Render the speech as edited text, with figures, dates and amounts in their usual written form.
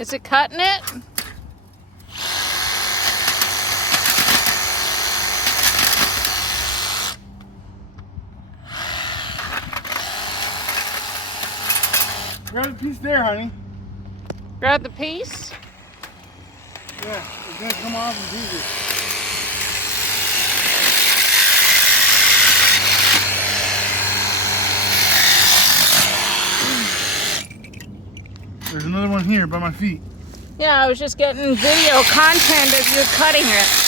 Is it cutting it? Grab the piece there, honey. Grab the piece? Yeah, it's gonna come off in pieces. There's another one here by my feet. Yeah, I was just getting video content of you cutting it.